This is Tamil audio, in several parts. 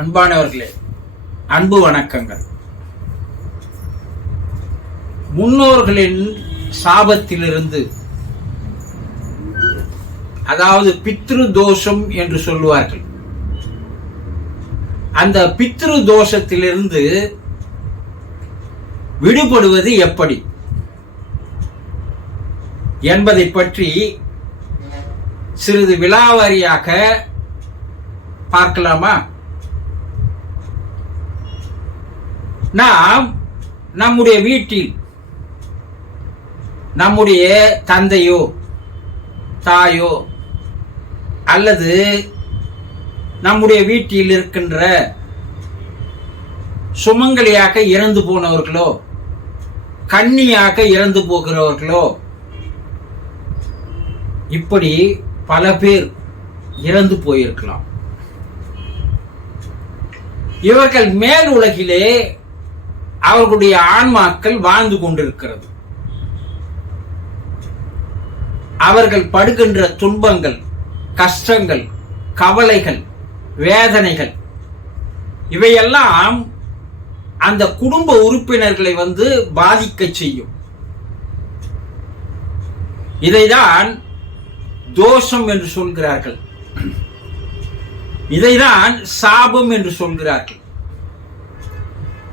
அன்பானவர்களே, அன்பு வணக்கங்கள். முன்னோர்களின் சாபத்திலிருந்து, அதாவது பித்ரு தோஷம் என்று சொல்லுவார்கள், அந்த பித்ரு தோஷத்திலிருந்து விடுபடுவது எப்படி என்பதை பற்றி சிறிது விலாவாரியாக பார்க்கலாமா? நாம் நம்முடைய வீட்டில் நம்முடைய தந்தையோ தாயோ அல்லது நம்முடைய வீட்டில் இருக்கின்ற சுமங்கலியாக இறந்து போனவர்களோ கன்னியாக இறந்து போகிறவர்களோ இப்படி பல பேர் இறந்து போயிருக்கலாம். இவர்கள் மேல் உலகிலே அவர்களுடைய ஆன்மாக்கள் வாழ்ந்து கொண்டிருக்கிறது. அவர்கள் படுகின்ற துன்பங்கள், கஷ்டங்கள், கவலைகள், வேதனைகள் இவையெல்லாம் அந்த குடும்ப உறுப்பினர்களை பாதிக்க செய்யும். இதைதான் தோஷம் என்று சொல்கிறார்கள். இதைதான் சாபம் என்று சொல்கிறார்கள்.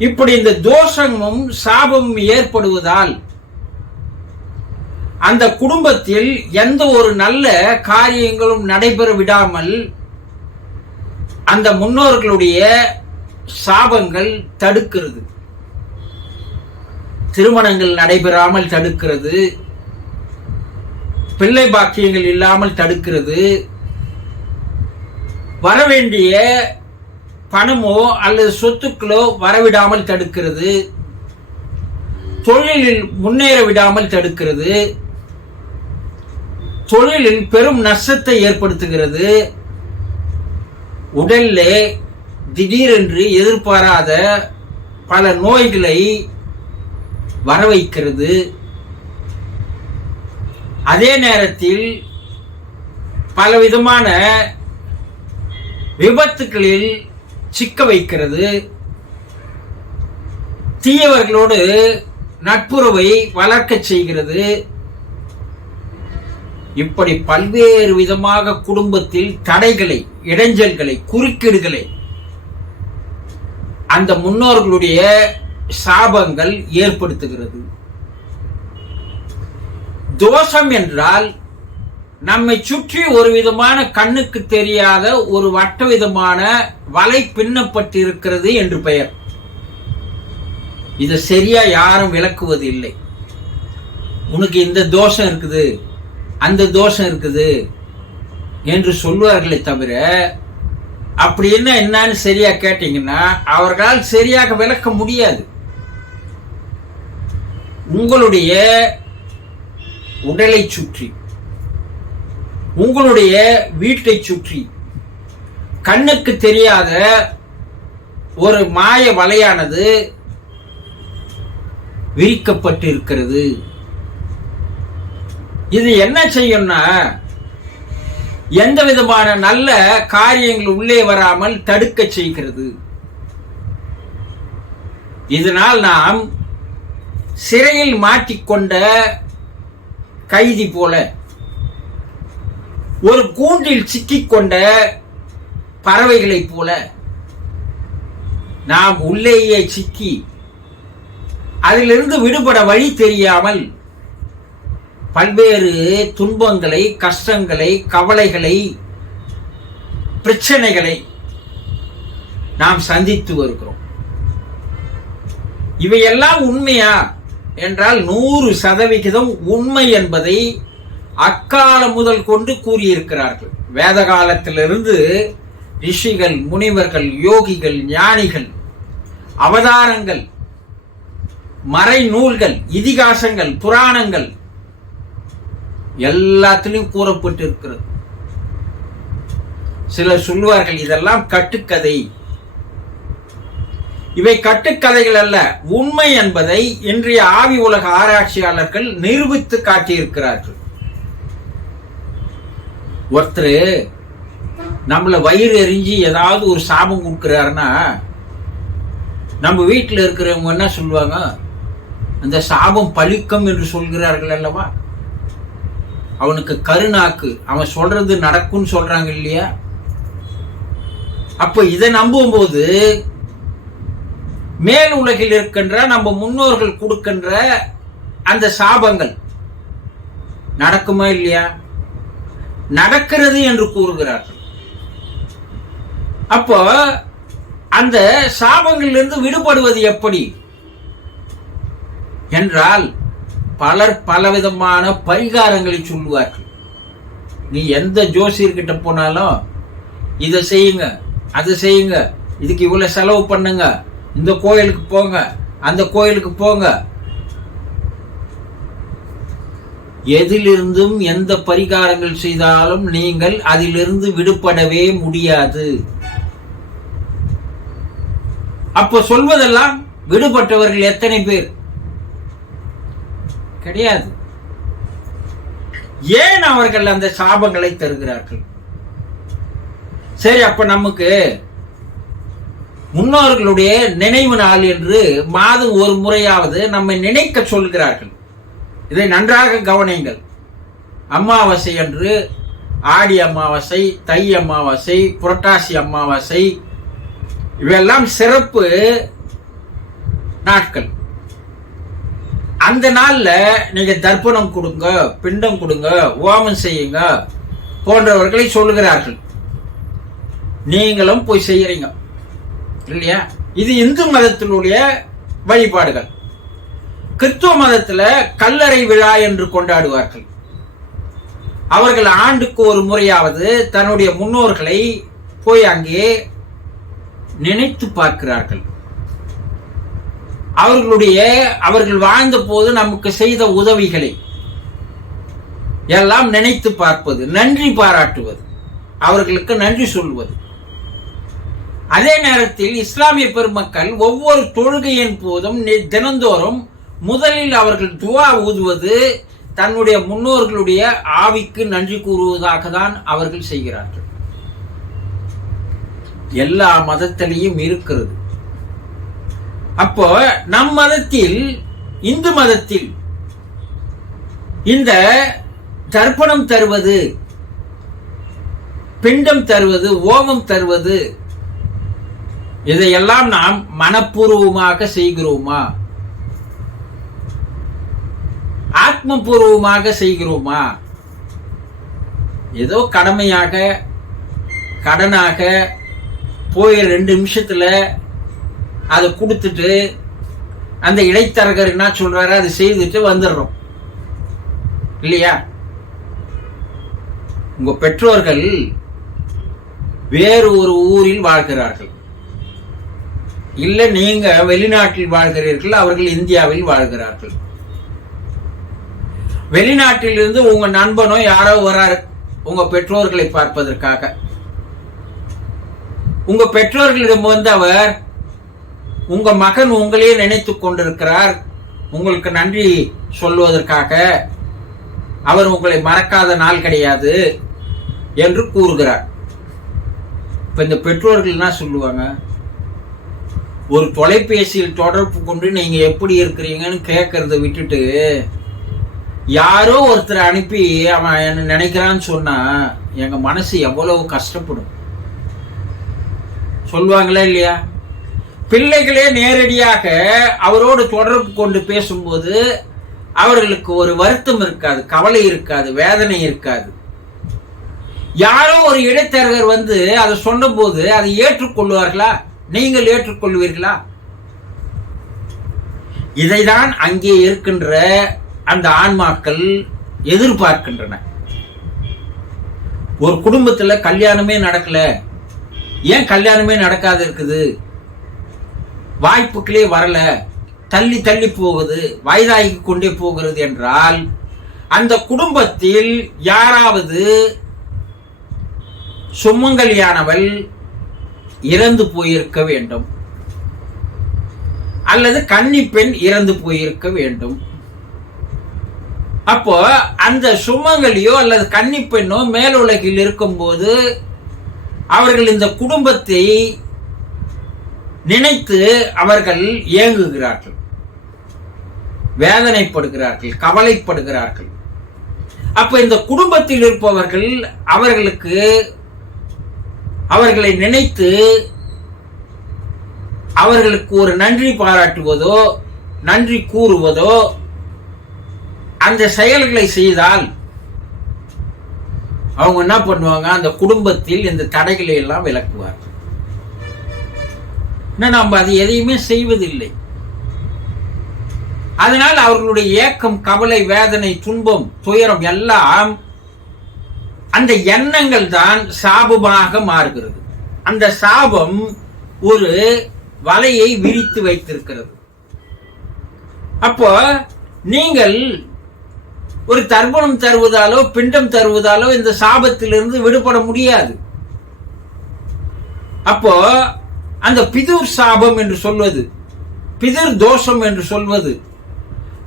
இப்படி இந்த தோஷமும் சாபமும் ஏற்படுவதால் அந்த குடும்பத்தில் எந்த ஒரு நல்ல காரியங்களும் நடைபெற விடாமல் அந்த முன்னோர்களுடைய சாபங்கள் தடுக்கிறது. திருமணங்கள் நடைபெறாமல் தடுக்கிறது, பிள்ளை பாக்கியங்கள் இல்லாமல் தடுக்கிறது, வரவேண்டிய பணமோ அல்லது சொத்துக்களோ வரவிடாமல் தடுக்கிறது, தொழிலில் முன்னேற விடாமல் தடுக்கிறது, தொழிலில் பெரும் நஷ்டத்தை ஏற்படுத்துகிறது, உடலிலே திடீரென்று எதிர்பாராத பல நோய்களை வர வைக்கிறது. அதே நேரத்தில் பலவிதமான விபத்துகளில் சிக்க வைக்கிறது. தீயவர்களோடு நட்புறவை வளர்க்க செய்கிறது. இப்படி பல்வேறு விதமாக குடும்பத்தில் தடைகளை, இடைஞ்சல்களை, குறுக்கீடுகளை அந்த முன்னோர்களுடைய சாபங்கள் ஏற்படுத்துகிறது. தோஷம் என்றால் நம்மை சுற்றி ஒரு விதமான கண்ணுக்கு தெரியாத ஒரு வட்ட விதமான வலை பின்னப்பட்டிருக்கிறது என்று பெயர். இதை சரியா யாரும் விளக்குவது இல்லை. உனக்கு இந்த தோஷம் இருக்குது, அந்த தோஷம் இருக்குது என்று சொல்லுவார்களே தவிர, அப்படி என்னன்னு சரியா கேட்டீங்கன்னா அவர்களால் சரியாக விளக்க முடியாது. உங்களுடைய உடலை சுற்றி, உங்களுடைய வீட்டை சுற்றி கண்ணுக்கு தெரியாத ஒரு மாய வலையானது விரிக்கப்பட்டிருக்கிறது. இது என்ன செய்யும்னா, எந்த விதமான நல்ல காரியங்கள் உள்ளே வராமல் தடுக்க செய்கிறது. இதனால் நாம் சிறையில் மாட்டிக்கொண்ட கைதி போல, ஒரு கூண்டில் சிக்கிக்கொண்ட பறவைகளைப் போல நாம் உள்ளேயே சிக்கி அதிலிருந்து விடுபட வழி தெரியாமல் பல்வேறு துன்பங்களை, கஷ்டங்களை, கவலைகளை, பிரச்சனைகளை நாம் சந்தித்து வருகிறோம். இவையெல்லாம் உண்மையா என்றால் 100% உண்மை என்பதை அக்காலம் முதல் கொண்டு கூறியிருக்கிறார்கள். வேத காலத்திலிருந்து ரிஷிகள், முனிவர்கள், யோகிகள், ஞானிகள், அவதாரங்கள், மறை நூல்கள், இதிகாசங்கள், புராணங்கள் எல்லாத்திலும் கூறப்பட்டிருக்கிறது. சிலர் சொல்லுவார்கள் இதெல்லாம் கட்டுக்கதை. இவை கட்டுக்கதைகள் அல்ல, உண்மை என்பதை இன்றைய ஆவி உலக ஆராய்ச்சியாளர்கள் நிரூபித்து காட்டியிருக்கிறார்கள். ஒருத்தர் நம்மள வயிறு எரிஞ்சு ஏதாவது ஒரு சாபம் கொடுக்கிறாருன்னா நம்ம வீட்டில் இருக்கிறவங்க என்ன சொல்லுவாங்க? அந்த சாபம் பலிக்கும் என்று சொல்கிறார்கள் அல்லவா? அவனுக்கு கருநாக்கு, அவன் சொல்றது நடக்கும்னு சொல்றாங்க இல்லையா? அப்ப இதை நம்பும் போது மேல் உலகில் இருக்கின்ற நம்ம முன்னோர்கள் கொடுக்கின்ற அந்த சாபங்கள் நடக்குமா இல்லையா? நடக்கிறது என்று கூறுகிறார்கள். அப்போ அந்த சாபங்களிலிருந்து விடுபடுவது எப்படி என்றால் பலர் பலவிதமான பரிகாரங்களை சொல்லுவார்கள். நீ எந்த ஜோசியர்கிட்ட போனாலும் இதை செய்யுங்க, அதை செய்யுங்க, இதுக்கு இவ்வளவு செலவு பண்ணுங்க, இந்த கோயிலுக்கு போங்க, அந்த கோயிலுக்கு போங்க. எதிலிருந்தும் எந்த பரிகாரங்கள் செய்தாலும் நீங்கள் அதிலிருந்து விடுபடவே முடியாது. அப்போ சொல்வதெல்லாம் விடுபட்டவர்கள் எத்தனை பேர்? கிடையாது. ஏன் அவர்கள் அந்த சாபங்களை தருகிறார்கள்? சரி, அப்ப நமக்கு முன்னோர்களுடைய நினைவு நாள் என்று மாதம் ஒரு முறையாவது நம்மை நினைக்க சொல்கிறார்கள். இதை நன்றாக கவனியுங்கள். அமாவாசை என்று ஆடி அமாவாசை, தை அமாவாசை, புரட்டாசி அமாவாசை இவையெல்லாம் சிறப்பு நாட்கள். அந்த நாள்ல நீங்க தர்ப்பணம் கொடுங்க, பிண்டம் கொடுங்க, ஹோமம் செய்யுங்க போன்றவர்களை சொல்லுகிறார்கள். நீங்களும் போய் செய்யறீங்க இல்லையா? இது இந்து மதத்தினுடைய வழிபாடுகள். கிறிஸ்துவ மதத்துல கல்லறை விழா என்று கொண்டாடுவார்கள். அவர்கள் ஆண்டுக்கு ஒரு முறையாவது தன்னுடைய முன்னோர்களை போய் அங்கே நினைத்து பார்க்கிறார்கள். அவர்கள் வாழ்ந்த போது நமக்கு செய்த உதவிகளை எல்லாம் நினைத்து பார்ப்பது, நன்றி பாராட்டுவது, அவர்களுக்கு நன்றி சொல்வது. அதே நேரத்தில் இஸ்லாமிய பெருமக்கள் ஒவ்வொரு தொழுகையின் போதும் தினந்தோறும் முதலில் அவர்கள் துவா ஊதுவது தன்னுடைய முன்னோர்களுடைய ஆவிக்கு நன்றி கூறுவதாக தான் அவர்கள் செய்கிறார்கள். எல்லா மதத்திலையும் இருக்கிறது. அப்போ நம் மதத்தில், இந்து மதத்தில் இந்த தர்ப்பணம் தருவது, பிண்டம் தருவது, ஓமம் தருவது இதையெல்லாம் நாம் மனப்பூர்வமாக செய்கிறோமா? ஆத்மபூர்வமாக செய்கிறோமா? ஏதோ கடமையாக, கடனாக போய் 2 நிமிஷத்துல அதை கொடுத்துட்டு அந்த இடைத்தரகர் என்ன சொல்றாரு அதை செய்துட்டு வந்துடுறோம் இல்லையா? உங்க பெற்றோர்கள் வேறு ஒரு ஊரில் வாழ்கிறார்கள், இல்ல நீங்க வெளிநாட்டில் வாழ்கிறீர்கள், அவர்கள் இந்தியாவில் வாழ்கிறார்கள். வெளிநாட்டில் இருந்து உங்க நண்பனோ யாரோ வராரு உங்க பெற்றோர்களை பார்ப்பதற்காக. உங்க பெற்றோர்களிடம் வந்து அவர், உங்க மகன் உங்களையே நினைத்துக் கொண்டிருக்கிறார், உங்களுக்கு நன்றி சொல்வதற்காக, அவர் உங்களை மறக்காத நாள் கிடையாது என்று கூறுகிறார். இப்ப இந்த பெற்றோர்கள் என்ன சொல்லுவாங்க? ஒரு தொலைபேசியில் தொடர்பு கொண்டு நீங்க எப்படி இருக்கிறீங்கன்னு கேட்கறத விட்டுட்டு யாரோ ஒருத்தர் அனுப்பி அவன் என்ன நினைக்கிறான்னு சொன்னா எங்க மனசு எவ்வளவு கஷ்டப்படும் சொல்லுவாங்களா இல்லையா? பிள்ளைகளே நேரடியாக அவரோடு தொடர்பு கொண்டு பேசும்போது அவர்களுக்கு ஒரு வருத்தம் இருக்காது, கவலை இருக்காது, வேதனை இருக்காது. யாரோ ஒரு இடைத்தரகர் வந்து அதை சொன்ன போது அதை ஏற்றுக்கொள்வார்களா? நீங்கள் ஏற்றுக்கொள்வீர்களா? இதைதான் அங்கே இருக்கின்ற அந்த ஆன்மாக்கள் எதிர்பார்க்கின்றன. ஒரு குடும்பத்துல கல்யாணமே நடக்கல, ஏன் கல்யாணமே நடக்காது இருக்குது? வாய்ப்புகளே வரல, தள்ளி தள்ளி போகுது, வயதாகி கொண்டே போகிறது என்றால் அந்த குடும்பத்தில் யாராவது சுமங்கலியானவள் இறந்து போயிருக்க வேண்டும், அல்லது கன்னி பெண் இறந்து போயிருக்க வேண்டும். அப்போ அந்த சுமங்கலியோ அல்லது கன்னி பெண்ணோ மேலுலகில் இருக்கும் போது அவர்கள் இந்த குடும்பத்தை நினைத்து அவர்கள் ஏங்குகிறார்கள், வேதனைப்படுகிறார்கள், கவலைப்படுகிறார்கள். அப்ப இந்த குடும்பத்தில் இருப்பவர்கள் அவர்களை நினைத்து அவர்களுக்கு ஒரு நன்றி பாராட்டுவதோ நன்றி கூறுவதோ அந்த செயல்களை செய்தால் அவங்க என்ன பண்ணுவாங்க, அந்த குடும்பத்தில் இந்த தடைகளை எல்லாம் விலக்குவார்கள். நம்ம அது எதையுமே செய்வதில்லை. அதனால் அவர்களுடைய ஏக்கம், கவலை, வேதனை, துன்பம், துயரம் எல்லாம் அந்த எண்ணங்கள் தான் சாபமாக மாறுகிறது. அந்த சாபம் ஒரு வலையை விரித்து வைத்திருக்கிறது. அப்போ நீங்கள் ஒரு தர்ப்பணம் தருவதாலோ பிண்டம் தருவதாலோ இந்த சாபத்திலிருந்து விடுபட முடியாது. அப்போ அந்த பிதுர் சாபம் என்று சொல்வது, பிதுர் தோஷம் என்று சொல்வது,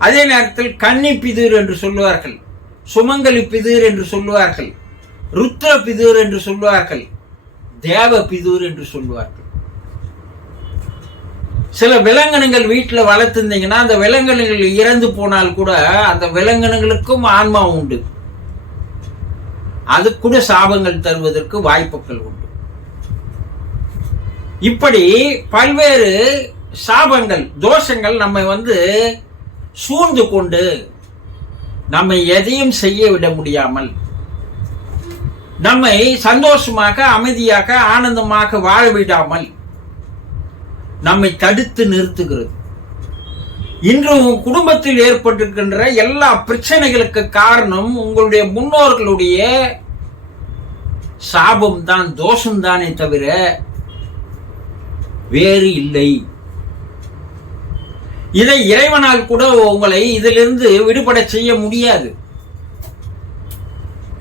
அதே நேரத்தில் கன்னி பிதுர் என்று சொல்லுவார்கள், சுமங்கலி பிதுர் என்று சொல்லுவார்கள், ருத்ர பிதுர் என்று சொல்லுவார்கள், தேவ பிதுர் என்று சொல்லுவார்கள். சில விலங்கினங்கள் வீட்டில் வளர்த்திருந்தீங்கன்னா அந்த விலங்கினங்கள் இறந்து போனால் கூட அந்த விலங்கினங்களுக்கும் ஆன்மா உண்டு, அது கூட சாபங்கள் தருவதற்கு வாய்ப்புகள் உண்டு. இப்படி பல்வேறு சாபங்கள், தோஷங்கள் நம்மை சூழ்ந்து கொண்டு நம்மை எதையும் செய்ய விட முடியாமல், நம்மை சந்தோஷமாக, அமைதியாக, ஆனந்தமாக வாழ விடாமல் நம்மை தடுத்து நிறுத்துகிறது. இன்று உங்கள் குடும்பத்தில் ஏற்பட்டிருக்கின்ற எல்லா பிரச்சனைகளுக்கு காரணம் உங்களுடைய முன்னோர்களுடைய சாபம் தான், தோஷம் தானே தவிர வேறு இல்லை. இதை இறைவனால் கூட உங்களை இதிலிருந்து விடுபட செய்ய முடியாது.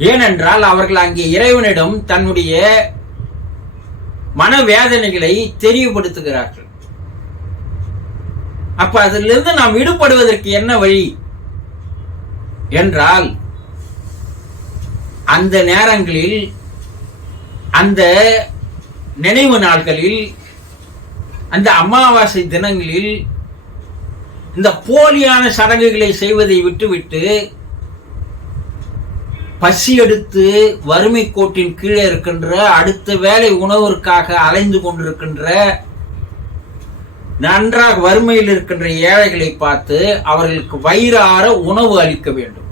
ஏனென்றால் அவர்கள் அங்கே இறைவனிடம் தன்னுடைய மனவேதனைகளை தெரியப்படுத்துகிறார்கள். அப்ப அதிலிருந்து நாம் விடுபடுவதற்கு என்ன வழி என்றால், அந்த நேரங்களில், அந்த நினைவு நாட்களில், அந்த அமாவாசை தினங்களில் இந்த போலியான சடங்குகளை செய்வதை விட்டுவிட்டு பசி எடுத்து வறுமை கோட்டின் கீழே இருக்கின்ற, அடுத்த வேளை உணவிற்காக அலைந்து கொண்டிருக்கின்ற, நன்றாக வறுமையில் இருக்கின்ற ஏழைகளை பார்த்து அவர்களுக்கு வயிறார உணவு அளிக்க வேண்டும்.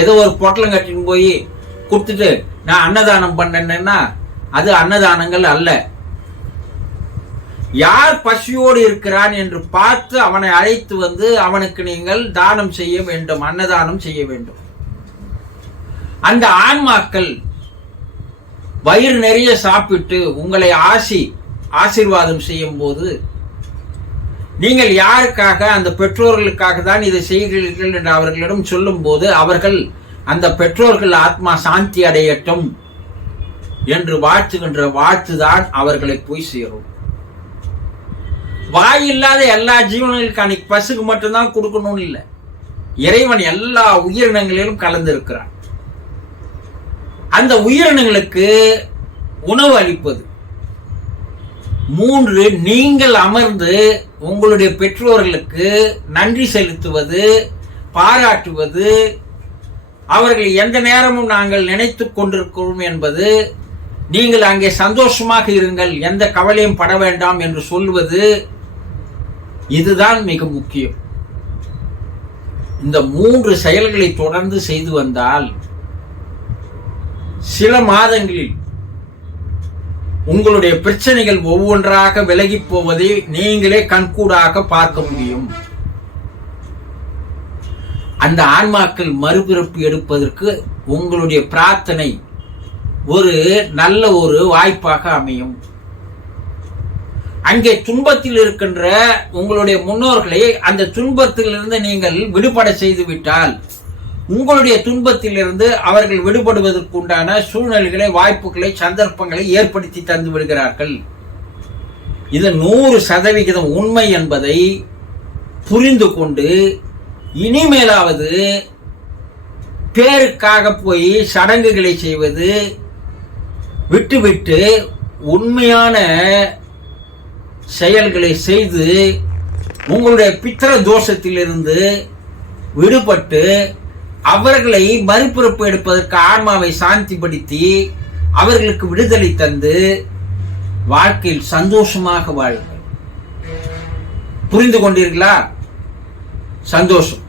ஏதோ ஒரு பொட்டலம் கட்டின்னு போய் கொடுத்துட்டு நான் அன்னதானம் பண்ணேன்னா அது அன்னதானங்கள் அல்ல. யார் பசியோடு இருக்கிறான் என்று பார்த்து அவனை அழைத்து அவனுக்கு நீங்கள் தானம் செய்ய வேண்டும், அன்னதானம் செய்ய வேண்டும். அந்த ஆன்மாக்கள் வயிறு நிறைய சாப்பிட்டு உங்களை ஆசீர்வாதம் செய்யும் போது நீங்கள் யாருக்காக, அந்த பெற்றோர்களுக்காக தான் இதை செய்கிறீர்கள் என்று அவர்களிடம் சொல்லும் போது அவர்கள் அந்த பெற்றோர்கள் ஆத்மா சாந்தி அடையட்டும் என்று வாழ்த்துகின்ற வாழ்த்துதான் அவர்களை போய் சேரும். வாயில்லாத எல்லா ஜீவன்களுக்கு அன்னைக்கு பசுக்கு மட்டும்தான் கொடுக்கணும்னு இல்லை, இறைவன் எல்லா உயிரினங்களிலும் கலந்திருக்கிறான். அந்த உயிரினங்களுக்கு உணவு அளிப்பது. 3, நீங்கள் அமர்ந்து உங்களுடைய பெற்றோர்களுக்கு நன்றி செலுத்துவது, பாராட்டுவது, அவர்கள் எந்த நேரமும் நாங்கள் நினைத்துக் கொண்டிருக்கிறோம் என்பது, நீங்கள் அங்கே சந்தோஷமாக இருங்கள், எந்த கவலையும் பட வேண்டாம் என்று சொல்வது, இதுதான் மிக முக்கியம். இந்த 3 செயல்களை தொடர்ந்து செய்து வந்தால் சில மாதங்களில் உங்களுடைய பிரச்சனைகள் ஒவ்வொன்றாக விலகி போவதை நீங்களே கண்கூடாக பார்க்க முடியும். அந்த ஆன்மாக்கள் மறுபிறப்பு எடுப்பதற்கு உங்களுடைய பிரார்த்தனை ஒரு நல்ல ஒரு வாய்ப்பாக அமையும். அங்கே துன்பத்தில் இருக்கின்ற உங்களுடைய முன்னோர்களை அந்த துன்பத்திலிருந்து நீங்கள் விடுபட செய்து விட்டால் உங்களுடைய துன்பத்திலிருந்து அவர்கள் விடுபடுவதற்கு உண்டான சூழ்நிலைகளை, வாய்ப்புகளை, சந்தர்ப்பங்களை ஏற்படுத்தி தந்து விடுகிறார்கள். இது 100% உண்மை என்பதை புரிந்து கொண்டு இனிமேலாவது பேருக்காக போய் சடங்குகளை செய்வது விட்டுவிட்டு உண்மையான செயல்களை செய்து உங்களுடைய பித்திர தோஷத்திலிருந்து விடுபட்டு அவர்களை மறுபிறப்பு எடுப்பதற்கு ஆன்மாவை சாந்திப்படுத்தி அவர்களுக்கு விடுதலை தந்து வாழ்க்கையில் சந்தோஷமாக வாழுங்கள். புரிந்து கொண்டீர்களா? சந்தோஷம்.